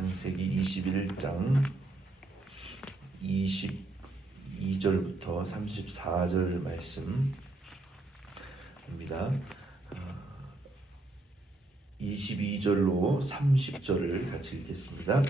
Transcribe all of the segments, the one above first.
창세기 21장 22절부터 34절 말씀입니다. 22절로 30절을 같이 읽겠습니다.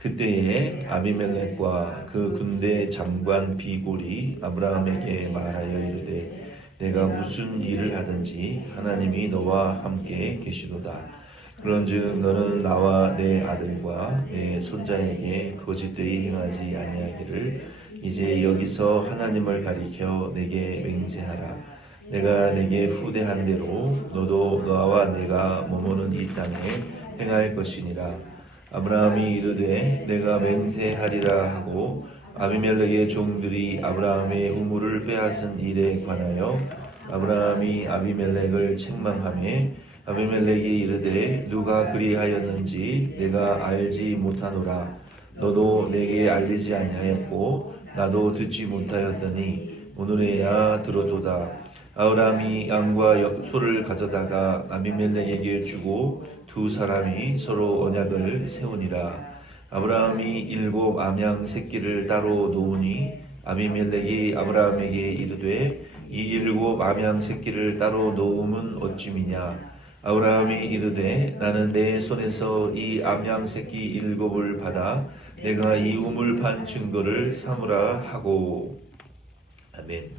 그때에 아비멜렉과 그 군대 장관 비골이 아브라함에게 말하여 이르되 내가 무슨 일을 하든지 하나님이 너와 함께 계시도다. 그런즉 너는 나와 내 아들과 내 손자에게 거짓되이 행하지 아니하기를 이제 여기서 하나님을 가리켜 내게 맹세하라. 내가 내게 후대한 대로 너도 너와 내가 머무는 이 땅에 행할 것이니라. 아브라함이 이르되 내가 맹세하리라 하고 아비멜렉의 종들이 아브라함의 우물을 빼앗은 일에 관하여 아브라함이 아비멜렉을 책망하며 아비멜렉이 이르되 누가 그리하였는지 내가 알지 못하노라. 너도 내게 알리지 아니하였고 나도 듣지 못하였더니 오늘에야 들었도다. 아브라함이 양과 소를 가져다가 아비멜렉에게 주고 두 사람이 서로 언약을 세우니라. 아브라함이 7 암양 새끼를 따로 놓으니 아비멜렉이 아브라함에게 이르되 이 7 암양 새끼를 따로 놓음은 어찌미냐. 아브라함이 이르되 나는 내 손에서 이 암양 새끼 7을 받아 내가 이 우물 판 증거를 삼으라 하고. 아멘.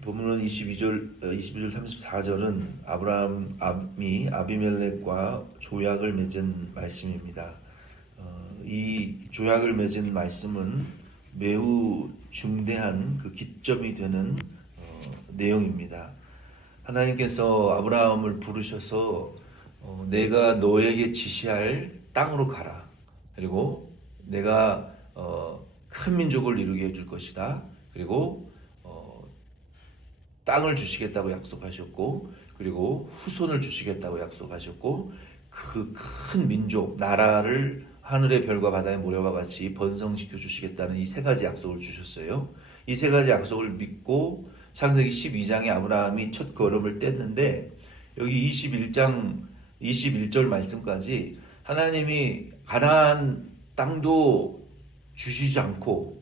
본문은 22절 34절은 아브라함이 아비멜렉과 조약을 맺은 말씀입니다. 이 조약을 맺은 말씀은 매우 중대한 그 기점이 되는 내용입니다. 하나님께서 아브라함을 부르셔서 내가 너에게 지시할 땅으로 가라. 그리고 내가 큰 민족을 이루게 해줄 것이다. 그리고 땅을 주시겠다고 약속하셨고, 그리고 후손을 주시겠다고 약속하셨고, 그 큰 민족, 나라를 하늘의 별과 바다의 모래와 같이 번성시켜 주시겠다는 이 세 가지 약속을 주셨어요. 이 세 가지 약속을 믿고 창세기 12장에 아브라함이 첫 걸음을 뗐는데, 여기 21장 21절 말씀까지 하나님이 가나안 땅도 주시지 않고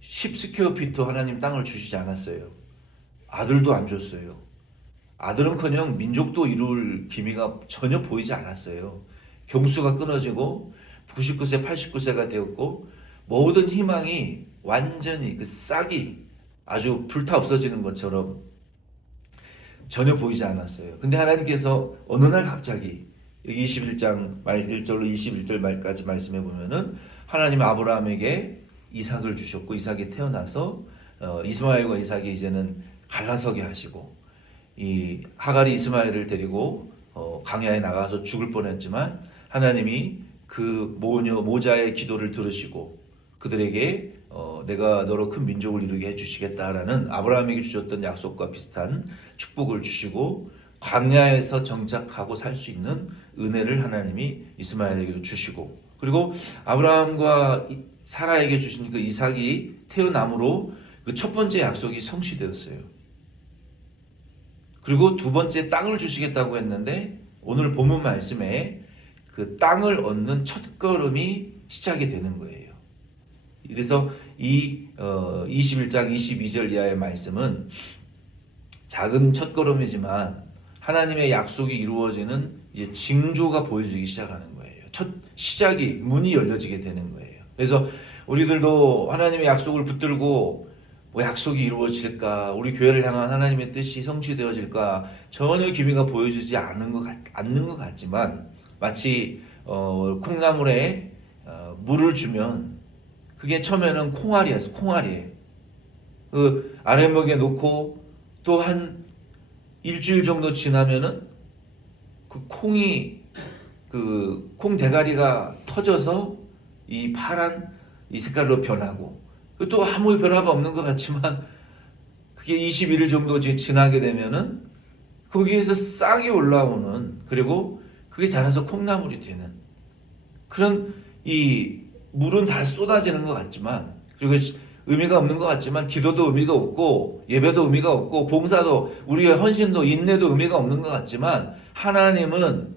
10스퀘어피트 하나님 땅을 주시지 않았어요. 아들도 안 줬어요. 아들은커녕 민족도 이룰 기미가 전혀 보이지 않았어요. 경수가 끊어지고 99세 89세가 되었고 모든 희망이 완전히 그 싹이 아주 불타 없어지는 것처럼 전혀 보이지 않았어요. 근데 하나님께서 어느 날 갑자기 21장 1절로 21절 말까지 말씀해 보면은 하나님 아브라함에게 이삭을 주셨고, 이삭이 태어나서 이스마엘과 이삭이 이제는 갈라서게 하시고, 이 하갈이 이스마엘을 데리고 광야에 나가서 죽을 뻔했지만 하나님이 그 모자의 기도를 들으시고 그들에게 내가 너로 큰 민족을 이루게 해주시겠다라는 아브라함에게 주셨던 약속과 비슷한 축복을 주시고 광야에서 정착하고 살 수 있는 은혜를 하나님이 이스마엘에게도 주시고, 그리고 아브라함과 사라에게 주신 그 이삭이 태어남으로 그 첫 번째 약속이 성취되었어요. 그리고 두 번째 땅을 주시겠다고 했는데 오늘 본문 말씀에 그 땅을 얻는 첫 걸음이 시작이 되는 거예요. 그래서 이 21장 22절 이하의 말씀은 작은 첫 걸음이지만 하나님의 약속이 이루어지는 이제 징조가 보여지기 시작하는 거예요. 첫 시작이 문이 열려지게 되는 거예요. 그래서 우리들도 하나님의 약속을 붙들고 약속이 이루어질까, 우리 교회를 향한 하나님의 뜻이 성취되어질까 전혀 기미가 보여지지 않는 것 같지만 마치 콩나물에 물을 주면 그게 처음에는 콩알이에요. 그 아랫목에 놓고 또 한 일주일 정도 지나면은 그 콩이 그 콩 대가리가 터져서 이 파란 이 색깔로 변하고, 또 아무 변화가 없는 것 같지만 그게 21일 정도 지나게 되면은 거기에서 싹이 올라오는, 그리고 그게 자라서 콩나물이 되는 그런, 이 물은 다 쏟아지는 것 같지만, 그리고 의미가 없는 것 같지만 기도도 의미가 없고 예배도 의미가 없고 봉사도 우리의 헌신도 인내도 의미가 없는 것 같지만 하나님은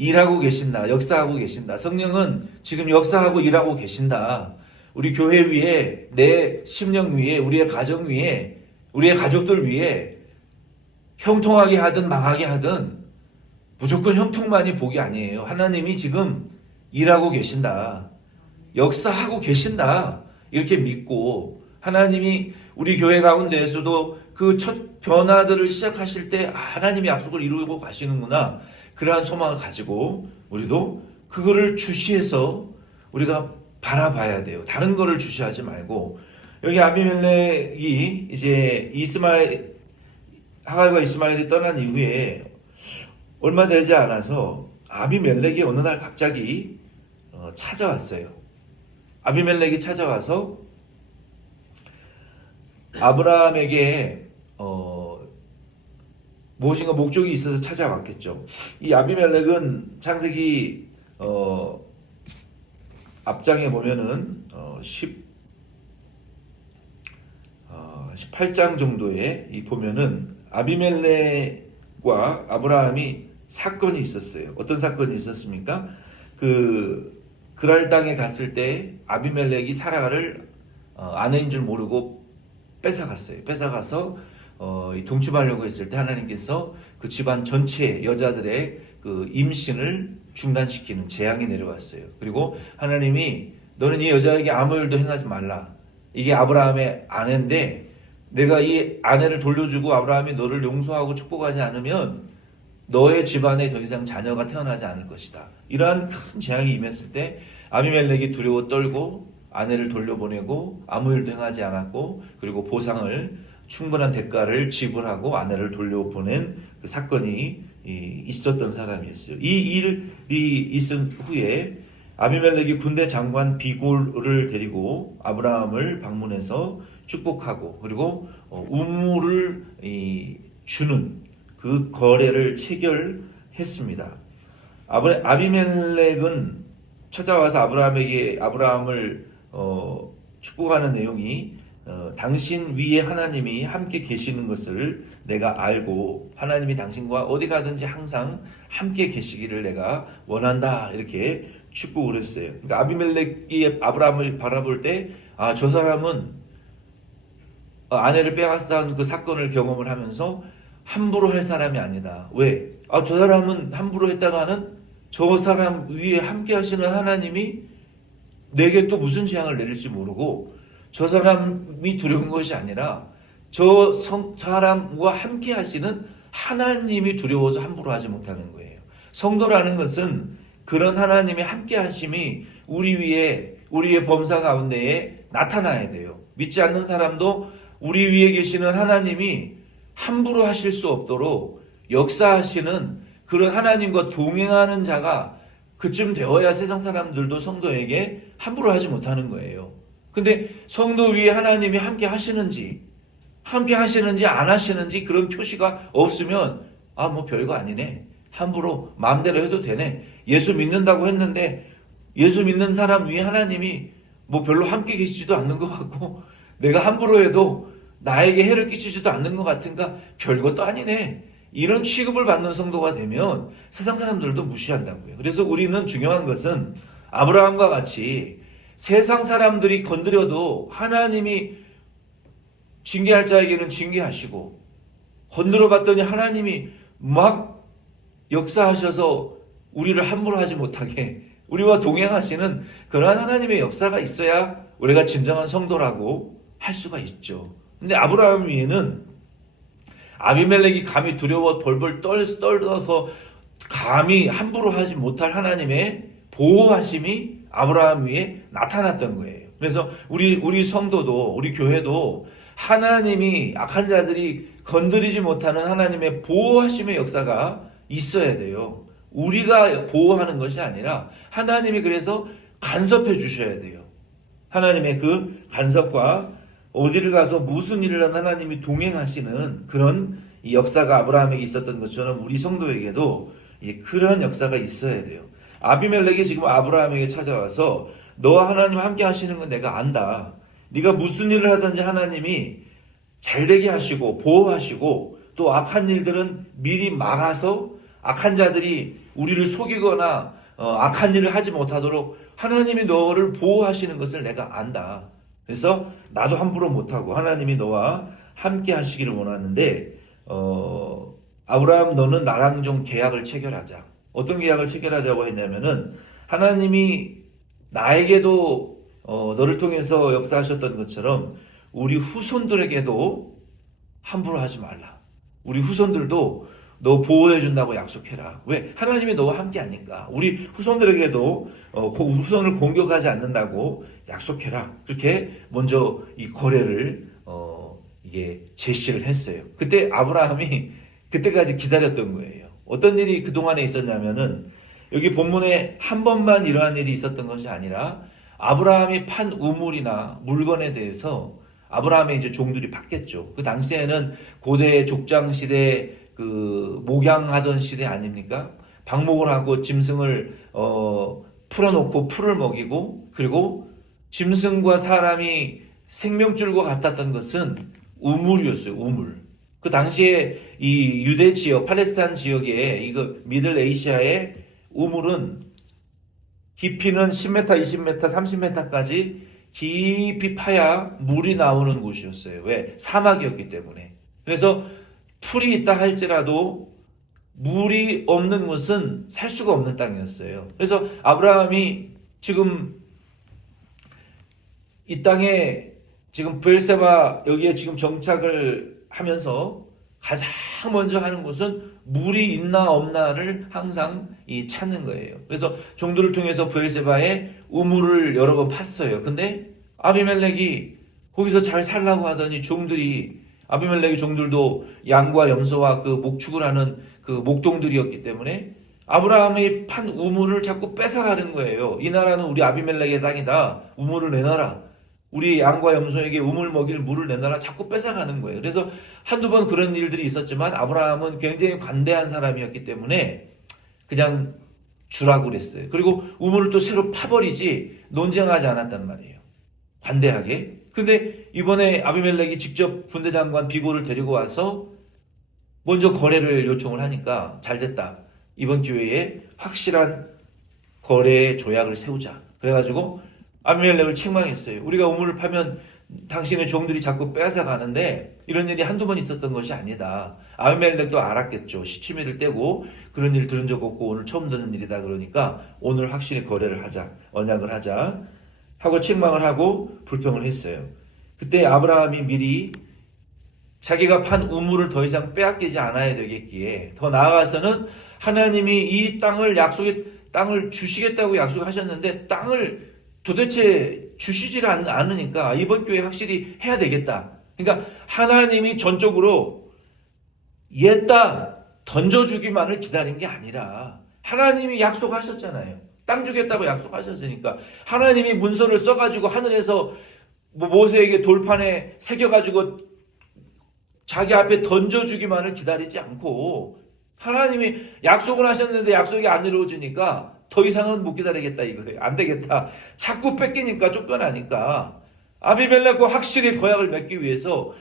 일하고 계신다. 역사하고 계신다. 성령은 지금 역사하고 일하고 계신다. 우리 교회 위에, 내 심령 위에, 우리의 가정 위에, 우리의 가족들 위에 형통하게 하든 망하게 하든 무조건 형통만이 복이 아니에요. 하나님이 지금 일하고 계신다. 역사하고 계신다. 이렇게 믿고 하나님이 우리 교회 가운데에서도 그 첫 변화들을 시작하실 때 하나님이 약속을 이루고 가시는구나. 그러한 소망을 가지고 우리도 그거를 주시해서 우리가 바라봐야 돼요. 다른 거를 주시하지 말고 여기 아비멜렉이 이제 하갈과 이스마엘이 떠난 이후에 얼마 되지 않아서 아비멜렉이 어느 날 갑자기 찾아왔어요. 아비멜렉이 찾아와서 아브라함에게 무엇인가 목적이 있어서 찾아왔겠죠. 이 아비멜렉은 창세기 앞장에 보면은 18장 정도에 보면은 아비멜렉과 아브라함이 사건이 있었어요. 어떤 사건이 있었습니까? 그랄 땅에 갔을 때 아비멜렉이 사라를 아내인 줄 모르고 뺏어갔어요. 뺏어가서 동침하려고 했을 때 하나님께서 그 집안 전체 여자들의 그 임신을 중단시키는 재앙이 내려왔어요. 그리고 하나님이 너는 이 여자에게 아무 일도 행하지 말라. 이게 아브라함의 아내인데 내가 이 아내를 돌려주고 아브라함이 너를 용서하고 축복하지 않으면 너의 집안에 더 이상 자녀가 태어나지 않을 것이다. 이러한 큰 재앙이 임했을 때 아비멜렉이 두려워 떨고 아내를 돌려보내고 아무 일도 행하지 않았고 그리고 보상을 충분한 대가를 지불하고 아내를 돌려보낸 그 사건이 있었던 사람이었어요. 이 일이 있은 후에 아비멜렉이 군대 장관 비골을 데리고 아브라함을 방문해서 축복하고 그리고 우물을 주는 그 거래를 체결했습니다. 아비멜렉은 찾아와서 아브라함을 축복하는 내용이 당신 위에 하나님이 함께 계시는 것을 내가 알고 하나님이 당신과 어디 가든지 항상 함께 계시기를 내가 원한다 이렇게 축복을 했어요. 그러니까 아비멜렉이 아브라함을 바라볼 때 저 사람은 아내를 빼앗아온 그 사건을 경험을 하면서 함부로 할 사람이 아니다. 왜? 저 사람은 함부로 했다가는 저 사람 위에 함께 하시는 하나님이 내게 또 무슨 재앙을 내릴지 모르고 저 사람이 두려운 것이 아니라 저 사람과 함께 하시는 하나님이 두려워서 함부로 하지 못하는 거예요. 성도라는 것은 그런 하나님의 함께 하심이 우리의 범사 가운데에 나타나야 돼요. 믿지 않는 사람도 우리 위에 계시는 하나님이 함부로 하실 수 없도록 역사하시는 그런 하나님과 동행하는 자가 그쯤 되어야 세상 사람들도 성도에게 함부로 하지 못하는 거예요. 근데 성도 위에 하나님이 함께 하시는지 안 하시는지 그런 표시가 없으면 뭐 별거 아니네. 함부로 마음대로 해도 되네. 예수 믿는다고 했는데 예수 믿는 사람 위에 하나님이 별로 함께 계시지도 않는 것 같고 내가 함부로 해도 나에게 해를 끼치지도 않는 것 같은가 별것도 아니네. 이런 취급을 받는 성도가 되면 세상 사람들도 무시한다고요. 그래서 우리는 중요한 것은 아브라함과 같이 세상 사람들이 건드려도 하나님이 징계할 자에게는 징계하시고 건드려 봤더니 하나님이 막 역사하셔서 우리를 함부로 하지 못하게 우리와 동행하시는 그러한 하나님의 역사가 있어야 우리가 진정한 성도라고 할 수가 있죠. 근데 아브라함 위에는 아비멜렉이 감히 두려워 벌벌 떨어서 감히 함부로 하지 못할 하나님의 보호하심이 아브라함 위에 나타났던 거예요. 그래서 우리 성도도 우리 교회도 하나님이 악한 자들이 건드리지 못하는 하나님의 보호하심의 역사가 있어야 돼요. 우리가 보호하는 것이 아니라 하나님이 그래서 간섭해 주셔야 돼요. 하나님의 그 간섭과 어디를 가서 무슨 일을 하는 하나님이 동행하시는 그런 이 역사가 아브라함에게 있었던 것처럼 우리 성도에게도 그런 역사가 있어야 돼요. 아비멜렉이 지금 아브라함에게 찾아와서 너와 하나님 함께 하시는 건 내가 안다. 네가 무슨 일을 하든지 하나님이 잘되게 하시고 보호하시고 또 악한 일들은 미리 막아서 악한 자들이 우리를 속이거나 악한 일을 하지 못하도록 하나님이 너를 보호하시는 것을 내가 안다. 그래서 나도 함부로 못하고 하나님이 너와 함께 하시기를 원하는데 아브라함 너는 나랑 좀 계약을 체결하자. 어떤 계약을 체결하자고 했냐면은 하나님이 나에게도 너를 통해서 역사하셨던 것처럼 우리 후손들에게도 함부로 하지 말라. 우리 후손들도 너 보호해준다고 약속해라. 왜? 하나님이 너와 함께 하니까. 우리 후손들에게도 후손을 공격하지 않는다고 약속해라. 그렇게 먼저 이 거래를 이게 제시를 했어요. 그때 아브라함이 그때까지 기다렸던 거예요. 어떤 일이 그동안에 있었냐면은 여기 본문에 한 번만 이러한 일이 있었던 것이 아니라 아브라함이 판 우물이나 물건에 대해서 아브라함의 이제 종들이 받겠죠. 그 당시에는 고대 족장 시대 그 목양하던 시대 아닙니까? 방목을 하고 짐승을 풀어놓고 풀을 먹이고 그리고 짐승과 사람이 생명줄과 같았던 것은 우물이었어요. 우물. 그 당시에 이 유대 지역, 팔레스타인 지역에 이거 미들 에이시아의 우물은 깊이는 10m, 20m, 30m까지 깊이 파야 물이 나오는 곳이었어요. 왜? 사막이었기 때문에. 그래서 풀이 있다 할지라도 물이 없는 곳은 살 수가 없는 땅이었어요. 그래서 아브라함이 지금 이 땅에 지금 브엘세바 여기에 지금 정착을 하면서 가장 먼저 하는 것은 물이 있나 없나를 항상 찾는 거예요. 그래서 종들을 통해서 브엘세바에 우물을 여러 번 팠어요. 근데 아비멜렉이 거기서 잘 살라고 하더니 아비멜렉의 종들도 양과 염소와 그 목축을 하는 그 목동들이었기 때문에 아브라함이 판 우물을 자꾸 뺏어가는 거예요. 이 나라는 우리 아비멜렉의 땅이다. 우물을 내놔라. 우리 양과 염소에게 우물 먹일 물을 내놔라. 자꾸 뺏어가는 거예요. 그래서 한두 번 그런 일들이 있었지만 아브라함은 굉장히 관대한 사람이었기 때문에 그냥 주라고 그랬어요. 그리고 우물을 또 새로 파버리지 논쟁하지 않았단 말이에요. 관대하게. 근데 이번에 아비멜렉이 직접 군대장관 비고를 데리고 와서 먼저 거래를 요청을 하니까 잘됐다. 이번 기회에 확실한 거래 조약을 세우자. 그래가지고 아비멜렉을 책망했어요. 우리가 우물을 파면 당신의 종들이 자꾸 빼앗아 가는데 이런 일이 한두 번 있었던 것이 아니다. 아비멜렉도 알았겠죠. 시치미를 떼고 그런 일 들은 적 없고 오늘 처음 듣는 일이다. 그러니까 오늘 확실히 거래를 하자. 언약을 하자. 하고 책망을 하고 불평을 했어요. 그때 아브라함이 미리 자기가 판 우물을 더 이상 빼앗기지 않아야 되겠기에 더 나아가서는 하나님이 이 약속의 땅을 주시겠다고 약속하셨는데 땅을 도대체 주시질 않으니까 이번 기회에 확실히 해야 되겠다. 그러니까 하나님이 전적으로 옛 땅 던져주기만을 기다린 게 아니라 하나님이 약속하셨잖아요. 땅 주겠다고 약속하셨으니까 하나님이 문서를 써가지고 하늘에서 모세에게 돌판에 새겨가지고 자기 앞에 던져주기만을 기다리지 않고 하나님이 약속을 하셨는데 약속이 안 이루어지니까 더 이상은 못 기다리겠다 이거예요. 안 되겠다. 자꾸 뺏기니까 쫓겨나니까 아비멜렉과 확실히 거약을 맺기 위해서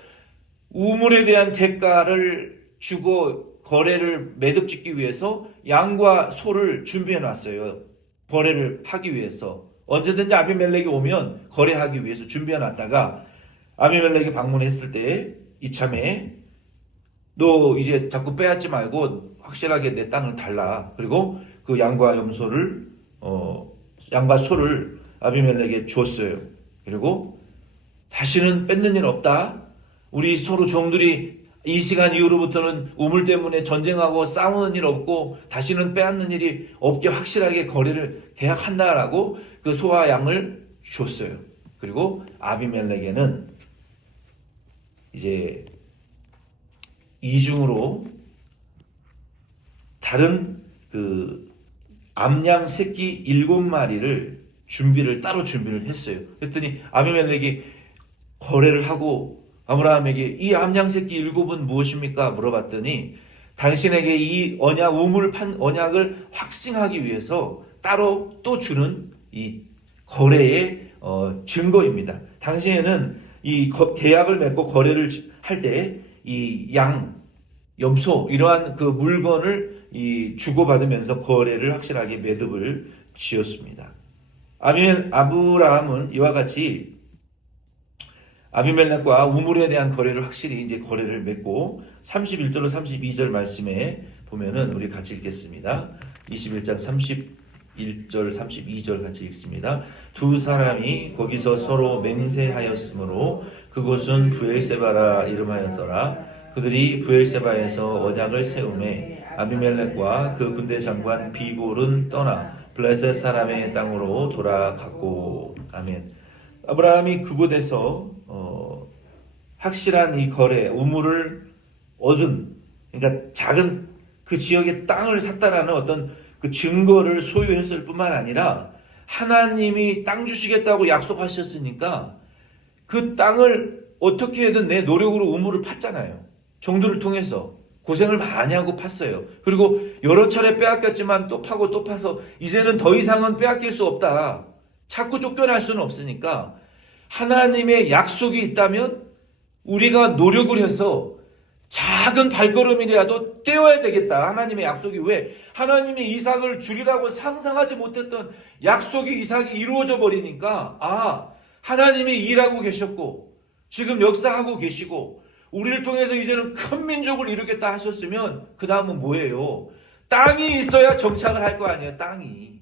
우물에 대한 대가를 주고 거래를 매듭짓기 위해서 양과 소를 준비해 놨어요. 거래를 하기 위해서 언제든지 아비멜렉이 오면 거래하기 위해서 준비해 놨다가 아비멜렉이 방문했을 때 이참에 너 이제 자꾸 빼앗지 말고 확실하게 내 땅을 달라. 그리고 그 양과 염소를 양과 소를 아비멜렉에게 줬어요. 그리고 다시는 뺏는 일 없다. 우리 서로 종들이 이 시간 이후로부터는 우물 때문에 전쟁하고 싸우는 일 없고 다시는 빼앗는 일이 없게 확실하게 거래를 계약한다라고 그 소와 양을 줬어요. 그리고 아비멜렉에는 이제 이중으로 다른 그 암양 새끼 7마리를 따로 준비를 했어요. 그랬더니 아비멜렉이 거래를 하고 아브라함에게 이 암양 새끼 7은 무엇입니까? 물어봤더니 당신에게 이 우물 판 언약을 확증하기 위해서 따로 또 주는 이 거래의 증거입니다. 당시에는 이 계약을 맺고 거래를 할 때 이 염소 이러한 그 물건을 주고받으면서 거래를 확실하게 매듭을 지었습니다. 아브라함은 이와 같이 아비멜렉과 우물에 대한 거래를 확실히 이제 거래를 맺고 31절로 32절 말씀에 보면은 우리 같이 읽겠습니다. 21장 31절 32절 같이 읽습니다. 두 사람이 거기서 서로 맹세하였으므로 그곳은 브엘세바라 이름하였더라. 그들이 브엘세바에서 언약을 세우매 아비멜렉과 그 군대 장관 비볼은 떠나 블레셋 사람의 땅으로 돌아갔고. 아멘. 아브라함이 그곳에서 확실한 이 거래, 우물을 얻은, 그러니까 작은 그 지역의 땅을 샀다라는 어떤 그 증거를 소유했을 뿐만 아니라 하나님이 땅 주시겠다고 약속하셨으니까 그 땅을 어떻게든 내 노력으로 우물을 팠잖아요. 종들을 통해서 고생을 많이 하고 팠어요. 그리고 여러 차례 빼앗겼지만 또 파고 또 파서 이제는 더 이상은 빼앗길 수 없다. 자꾸 쫓겨날 수는 없으니까 하나님의 약속이 있다면 우리가 노력을 해서 작은 발걸음이라도 떼어야 되겠다. 하나님의 약속이 왜? 하나님의 이삭을 주리라고 상상하지 못했던 약속이 이삭이 이루어져 버리니까 하나님이 일하고 계셨고 지금 역사하고 계시고 우리를 통해서 이제는 큰 민족을 이루겠다 하셨으면 그 다음은 뭐예요? 땅이 있어야 정착을 할 거 아니에요. 땅이.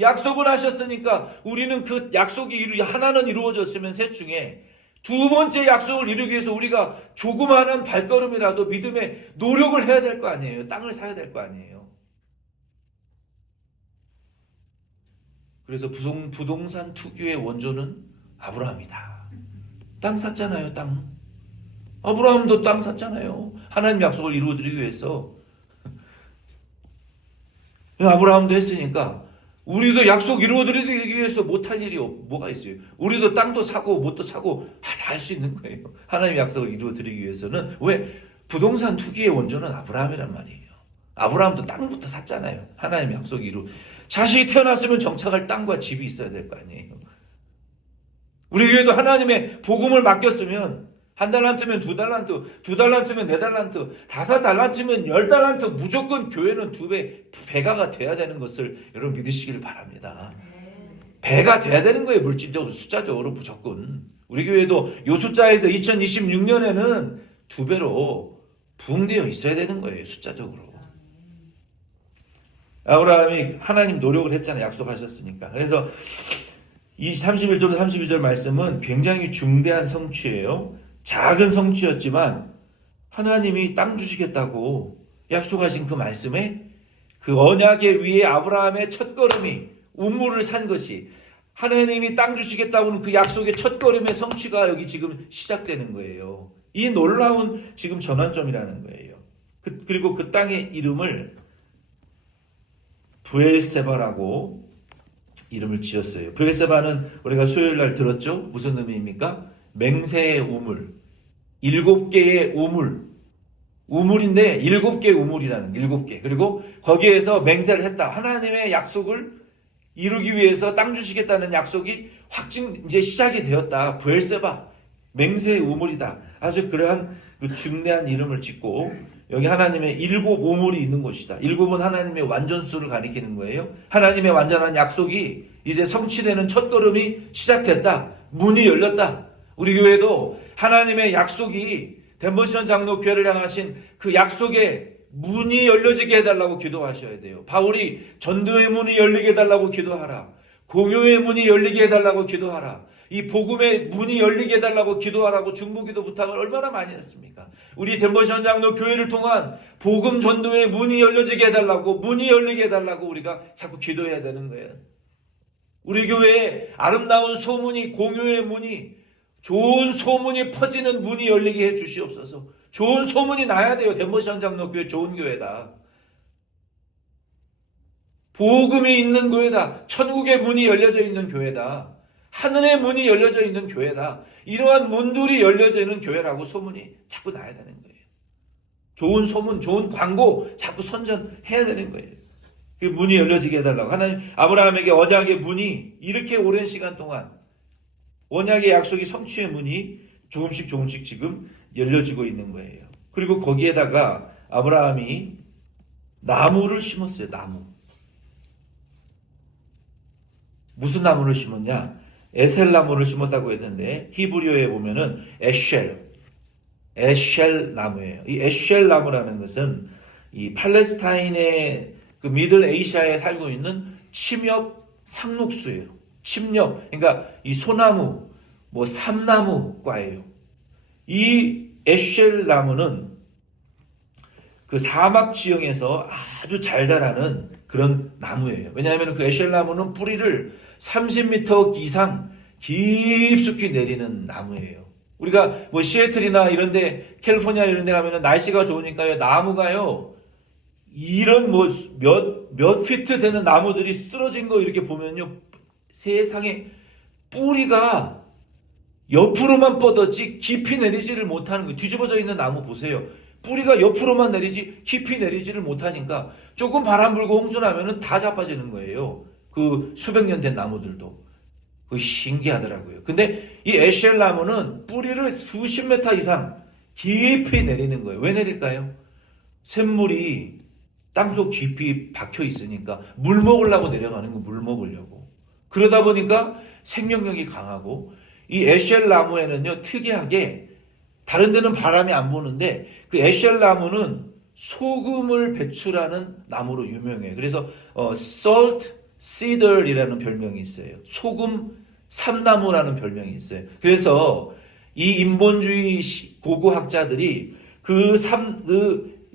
약속을 하셨으니까 우리는 그 약속이 하나는 이루어졌으면 셋 중에 두 번째 약속을 이루기 위해서 우리가 조그마한 발걸음이라도 믿음의 노력을 해야 될 거 아니에요. 땅을 사야 될 거 아니에요. 그래서 부동산 투기의 원조는 아브라함이다. 땅 샀잖아요. 땅. 아브라함도 땅 샀잖아요. 하나님 약속을 이루어드리기 위해서. 아브라함도 했으니까 우리도 약속 이루어드리기 위해서 못할 일이 뭐가 있어요? 우리도 땅도 사고 뭣도 사고 다 할 수 있는 거예요. 하나님의 약속을 이루어드리기 위해서는. 왜? 부동산 투기의 원조는 아브라함이란 말이에요. 아브라함도 땅부터 샀잖아요. 하나님의 약속이 자식이 태어났으면 정착할 땅과 집이 있어야 될 거 아니에요. 우리 교회도 하나님의 복음을 맡겼으면 1달란트면 2달란트, 2달란트면 4달란트, 5달란트면 10달란트, 무조건 교회는 2배, 배가가 돼야 되는 것을 여러분 믿으시길 바랍니다. 배가 돼야 되는 거예요. 물질적으로, 숫자적으로 무조건. 우리 교회도 이 숫자에서 2026년에는 2배로 부흥되어 있어야 되는 거예요. 숫자적으로. 아브라함이 하나님 노력을 했잖아요. 약속하셨으니까. 그래서 이 31절 32절 말씀은 굉장히 중대한 성취예요. 작은 성취였지만 하나님이 땅 주시겠다고 약속하신 그 말씀에 그 언약의 위에 아브라함의 첫걸음이 우물을 산 것이 하나님이 땅 주시겠다고는 그 약속의 첫걸음의 성취가 여기 지금 시작되는 거예요. 이 놀라운 지금 전환점이라는 거예요. 그리고 그 땅의 이름을 브엘세바라고 이름을 지었어요. 브엘세바는 우리가 수요일 날 들었죠? 무슨 의미입니까? 맹세의 우물. 7개의 우물. 우물인데 7개 우물이라는 7개. 그리고 거기에서 맹세를 했다. 하나님의 약속을 이루기 위해서 땅 주시겠다는 약속이 이제 시작이 되었다. 브엘세바. 맹세의 우물이다. 아주 그러한 그 중대한 이름을 짓고 여기 하나님의 7 우물이 있는 곳이다. 7은 하나님의 완전수를 가리키는 거예요. 하나님의 완전한 약속이 이제 성취되는 첫걸음이 시작됐다. 문이 열렸다. 우리 교회도 하나님의 약속이 덴버시원 장로 교회를 향하신 그 약속의 문이 열려지게 해달라고 기도하셔야 돼요. 바울이 전도의 문이 열리게 해달라고 기도하라. 공효의 문이 열리게 해달라고 기도하라. 이 복음의 문이 열리게 해달라고 기도하라고 중보기도 부탁을 얼마나 많이 했습니까? 우리 덴버시원 장로 교회를 통한 복음 전도의 문이 열려지게 해달라고, 문이 열리게 해달라고 우리가 자꾸 기도해야 되는 거예요. 우리 교회에 아름다운 소문이, 공효의 문이, 좋은 소문이 퍼지는 문이 열리게 해 주시옵소서. 좋은 소문이 나야 돼요. 덴버시원 장로 교회 좋은 교회다. 복음이 있는 교회다. 천국의 문이 열려져 있는 교회다. 하늘의 문이 열려져 있는 교회다. 이러한 문들이 열려져 있는 교회라고 소문이 자꾸 나야 되는 거예요. 좋은 소문, 좋은 광고 자꾸 선전해야 되는 거예요. 그 문이 열려지게 해달라고. 하나님 아브라함에게 언약의 문이 이렇게 오랜 시간 동안 언약의 약속이 성취의 문이 조금씩 지금 열려지고 있는 거예요. 그리고 거기에다가 아브라함이 나무를 심었어요. 나무. 무슨 나무를 심었냐? 에셀 나무를 심었다고 했는데 히브리어에 보면은 에쉘 나무예요. 이 에쉘 나무라는 것은 이 팔레스타인의 그 미들 아시아에 살고 있는 침엽 상록수예요. 침엽, 그러니까 이 소나무, 뭐 삼나무과예요. 이 에쉘 나무는 그 사막 지형에서 아주 잘 자라는 그런 나무예요. 왜냐하면 그 에쉘 나무는 뿌리를 30m 이상 깊숙이 내리는 나무예요. 우리가 뭐 시애틀이나 이런데 캘리포니아 이런데 가면은 날씨가 좋으니까요 나무가요 이런 뭐 몇 피트 되는 나무들이 쓰러진 거 이렇게 보면요 세상에 뿌리가 옆으로만 뻗었지 깊이 내리지를 못하는 거예요. 뒤집어져 있는 나무 보세요. 뿌리가 옆으로만 내리지 깊이 내리지를 못하니까 조금 바람 불고 홍수 나면은 다 자빠지는 거예요. 그 수백 년 된 나무들도. 그 신기하더라고요. 근데 이 에쉘 나무는 뿌리를 수십 미터 이상 깊이 내리는 거예요. 왜 내릴까요? 샘물이 땅속 깊이 박혀 있으니까 물 먹으려고 내려가는 거, 물 먹으려고. 그러다 보니까 생명력이 강하고 이 에쉘 나무에는요 특이하게 다른 데는 바람이 안 부는데 그 에쉘 나무는 소금을 배출하는 나무로 유명해요. 그래서 salt cedar이라는 별명이 있어요. 소금 삼나무라는 별명이 있어요. 그래서 이 인본주의 고고학자들이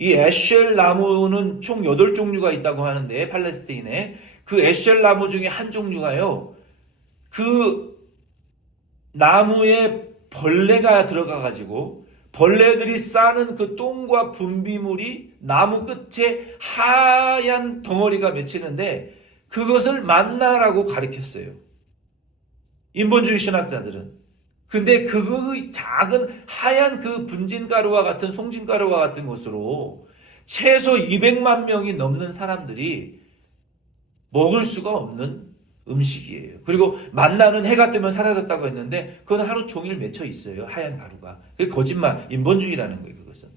이 에쉘 나무는 총 8종류가 있다고 하는데 팔레스타인에 그 에쉘 나무 중에 한 종류가요. 그 나무에 벌레가 들어가 가지고 벌레들이 싸는 그 똥과 분비물이 나무 끝에 하얀 덩어리가 맺히는데 그것을 만나라고 가르쳤어요. 인본주의 신학자들은. 근데 그 작은 하얀 그 분진가루와 같은 송진가루와 같은 것으로 최소 200만 명이 넘는 사람들이 먹을 수가 없는 음식이에요. 그리고 만나는 해가 뜨면 사라졌다고 했는데 그건 하루 종일 맺혀 있어요. 하얀 가루가. 그게 거짓말, 인본주의라는 거예요. 그것은.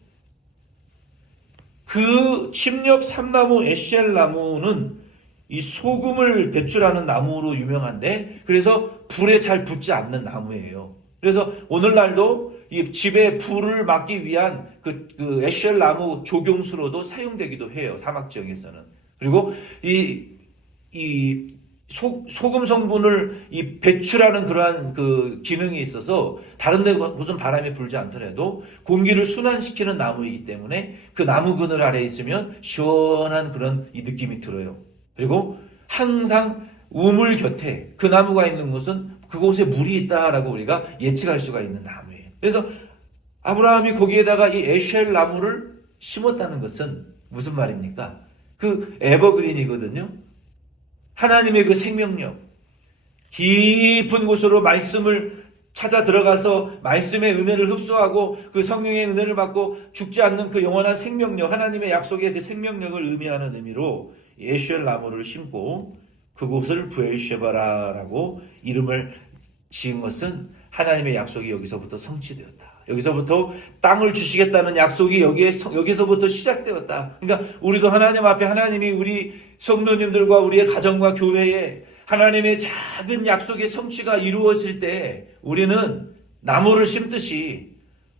그 침엽 삼나무 에쉘 나무는 이 소금을 배출하는 나무로 유명한데 그래서 불에 잘 붙지 않는 나무예요. 그래서 오늘날도 이 집에 불을 막기 위한 그 에쉘 나무 조경수로도 사용되기도 해요. 사막 지역에서는. 그리고 이 소금 성분을 이 배출하는 그러한 그 기능이 있어서 다른 데 무슨 바람이 불지 않더라도 공기를 순환시키는 나무이기 때문에 그 나무 그늘 아래 있으면 시원한 그런 이 느낌이 들어요. 그리고 항상 우물 곁에 그 나무가 있는 곳은 그곳에 물이 있다라고 우리가 예측할 수가 있는 나무예요. 그래서 아브라함이 거기에다가 이 에쉘 나무를 심었다는 것은 무슨 말입니까? 그 에버그린이거든요. 하나님의 그 생명력, 깊은 곳으로 말씀을 찾아 들어가서 말씀의 은혜를 흡수하고 그 성령의 은혜를 받고 죽지 않는 그 영원한 생명력, 하나님의 약속의 그 생명력을 의미하는 의미로 에쉘 나무를 심고 그곳을 부엘셰바라라고 이름을 지은 것은 하나님의 약속이 여기서부터 성취되었다. 여기서부터 땅을 주시겠다는 약속이 여기서부터 시작되었다. 그러니까 우리도 하나님 앞에 하나님이 우리 성도님들과 우리의 가정과 교회에 하나님의 작은 약속의 성취가 이루어질 때 우리는 나무를 심듯이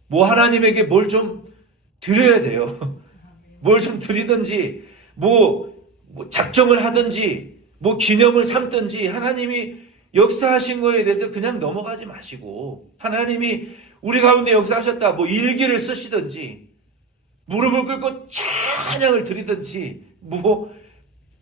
뭐 하나님에게 뭘 좀 드려야 돼요. 뭘 좀 드리든지 뭐 작정을 하든지 뭐 기념을 삼든지 하나님이 역사하신 거에 대해서 그냥 넘어가지 마시고 하나님이 우리 가운데 역사하셨다 뭐 일기를 쓰시든지 무릎을 꿇고 찬양을 드리든지 뭐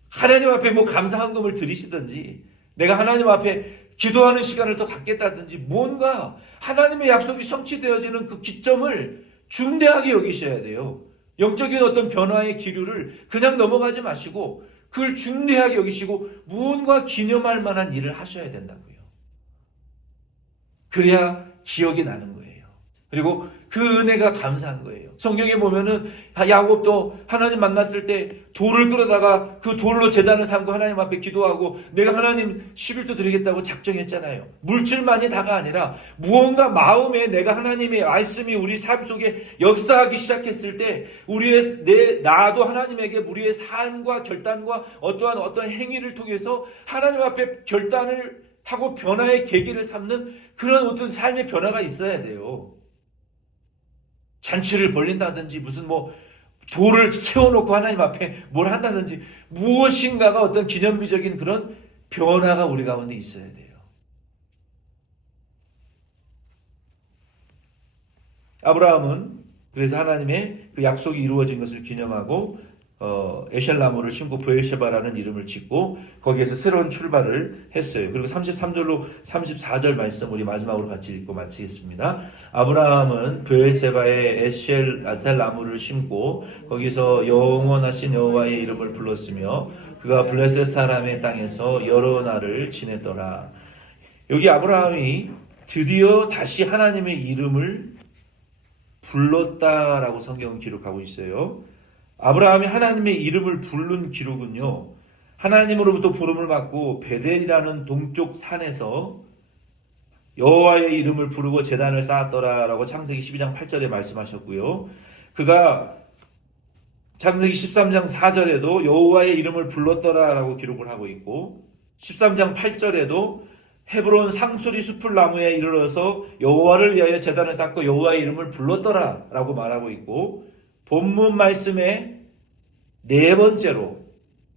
하나님 앞에 뭐 감사한금을 드리시든지 내가 하나님 앞에 기도하는 시간을 더 갖겠다든지 뭔가 하나님의 약속이 성취되어지는 그 기점을 중대하게 여기셔야 돼요. 영적인 어떤 변화의 기류를 그냥 넘어가지 마시고 그걸 중대하게 여기시고 무언가 기념할 만한 일을 하셔야 된다고요. 그래야 기억이 나는 거예요. 그리고 그 은혜가 감사한 거예요. 성경에 보면은 야곱도 하나님 만났을 때 돌을 끌어다가 그 돌로 제단을 삼고 하나님 앞에 기도하고 내가 하나님 11조 드리겠다고 작정했잖아요. 물질만이 다가 아니라 무언가 마음에 내가 하나님의 말씀이 우리 삶 속에 역사하기 시작했을 때 나도 하나님에게 우리의 삶과 결단과 어떠한 행위를 통해서 하나님 앞에 결단을 하고 변화의 계기를 삼는 그런 어떤 삶의 변화가 있어야 돼요. 잔치를 벌린다든지 무슨 돌을 세워놓고 하나님 앞에 뭘 한다든지 무엇인가가 어떤 기념비적인 그런 변화가 우리 가운데 있어야 돼요. 아브라함은 그래서 하나님의 그 약속이 이루어진 것을 기념하고 에셀나무를 심고 브에르세바라는 이름을 짓고 거기에서 새로운 출발을 했어요. 그리고 33절로 34절 말씀 우리 마지막으로 같이 읽고 마치겠습니다. 아브라함은 브에르세바에 에셀나무를 심고 거기서 영원하신 여호와의 이름을 불렀으며 그가 블레셋 사람의 땅에서 여러 날을 지냈더라. 여기 아브라함이 드디어 다시 하나님의 이름을 불렀다라고 성경은 기록하고 있어요. 아브라함이 하나님의 이름을 부른 기록은요, 하나님으로부터 부름을 받고 베델이라는 동쪽 산에서 여호와의 이름을 부르고 제단을 쌓았더라라고 창세기 12장 8절에 말씀하셨고요. 그가 창세기 13장 4절에도 여호와의 이름을 불렀더라라고 기록을 하고 있고 13장 8절에도 헤브론 상수리 숲을 나무에 이르러서 여호와를 위하여 제단을 쌓고 여호와의 이름을 불렀더라라고 말하고 있고 본문 말씀에 네 번째로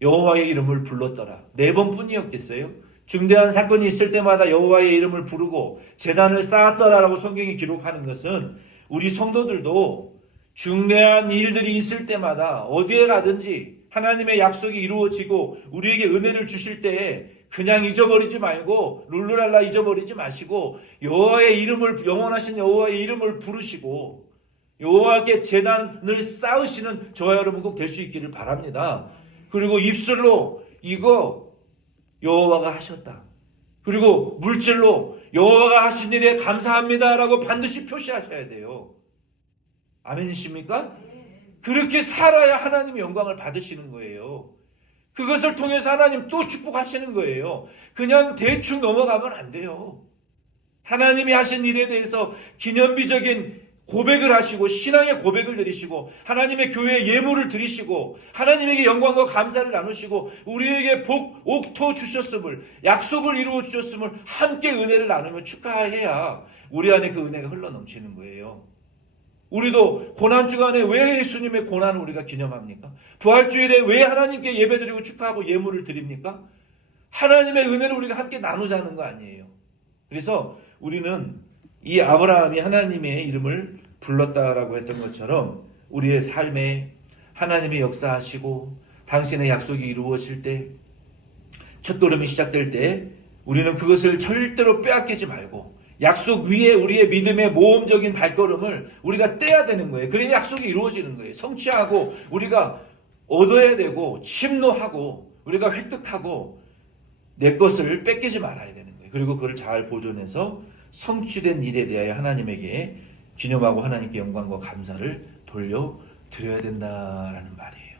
여호와의 이름을 불렀더라. 네 번뿐이었겠어요? 중대한 사건이 있을 때마다 여호와의 이름을 부르고 제단을 쌓았더라라고 성경이 기록하는 것은 우리 성도들도 중대한 일들이 있을 때마다 어디에 가든지 하나님의 약속이 이루어지고 우리에게 은혜를 주실 때에 그냥 잊어버리지 말고 룰루랄라 잊어버리지 마시고 여호와의 이름을 영원하신 여호와의 이름을 부르시고 여호와께 제단을 쌓으시는 저와 여러분 꼭 될 수 있기를 바랍니다. 그리고 입술로 이거 여호와가 하셨다. 그리고 물질로 여호와가 하신 일에 감사합니다라고 반드시 표시하셔야 돼요. 아멘이십니까? 그렇게 살아야 하나님의 영광을 받으시는 거예요. 그것을 통해서 하나님 또 축복하시는 거예요. 그냥 대충 넘어가면 안 돼요. 하나님이 하신 일에 대해서 기념비적인 고백을 하시고 신앙의 고백을 드리시고 하나님의 교회에 예물을 드리시고 하나님에게 영광과 감사를 나누시고 우리에게 복, 옥토 주셨음을 약속을 이루어 주셨음을 함께 은혜를 나누며 축하해야 우리 안에 그 은혜가 흘러넘치는 거예요. 우리도 고난주간에 왜 예수님의 고난을 우리가 기념합니까? 부활주일에 왜 하나님께 예배드리고 축하하고 예물을 드립니까? 하나님의 은혜를 우리가 함께 나누자는 거 아니에요. 그래서 우리는 이 아브라함이 하나님의 이름을 불렀다라고 했던 것처럼 우리의 삶에 하나님의 역사하시고 당신의 약속이 이루어질 때 첫걸음이 시작될 때 우리는 그것을 절대로 빼앗기지 말고 약속 위에 우리의 믿음의 모험적인 발걸음을 우리가 떼야 되는 거예요. 그래야 약속이 이루어지는 거예요. 성취하고 우리가 얻어야 되고 침노하고 우리가 획득하고 내 것을 뺏기지 말아야 되는 거예요. 그리고 그걸 잘 보존해서 성취된 일에 대하여 하나님에게 기념하고 하나님께 영광과 감사를 돌려드려야 된다라는 말이에요.